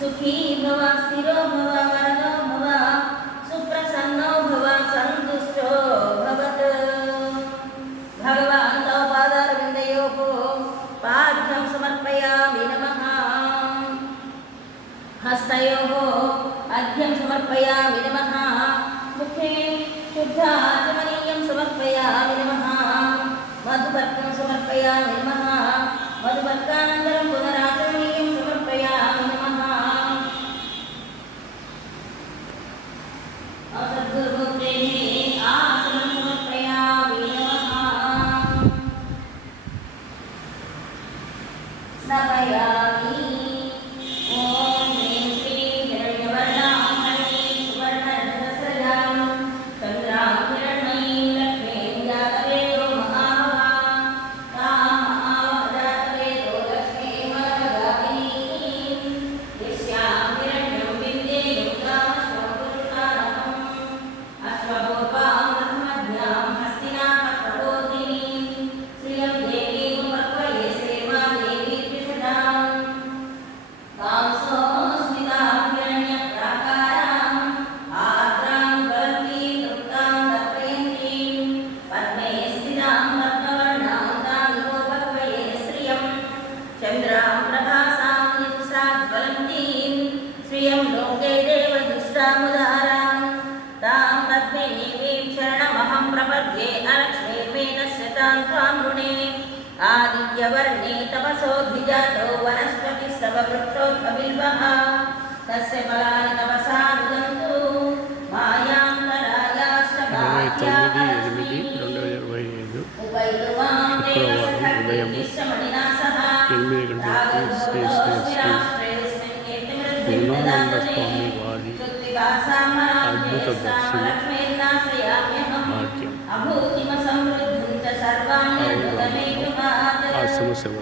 सुखी भव स्थिरो भव वरदो भव सुप्रसन्नो भव सन्तुष्टो भवतु। भगवान् तव पादारविन्दयोः पाद्यं समर्पयामि नमः। हस्तयोः अर्घ्यं समर्पयामि नमः। मुखे शुद्धाचमनीयं समर्पयामि नमः। मधुपर्कं समर्पयामि नमः। मधुपर्कानन्तरं पुनराचमनीयं समर्पयामि नमः। सद्गुरुमूर्तेः आसनं समर्पयामि नमः। स्नापयामि। आदित्यवर्णे तपसोऽभिजातो वनस्पतिस्तववृक्षोद्भविल्वः तस्य फलानि तपसा नुदन्तु मायान्तरायाष्टभाग्याः उपैलुवां देवसखर्गीश्वमणिना सह ఆశ్రమ సేవ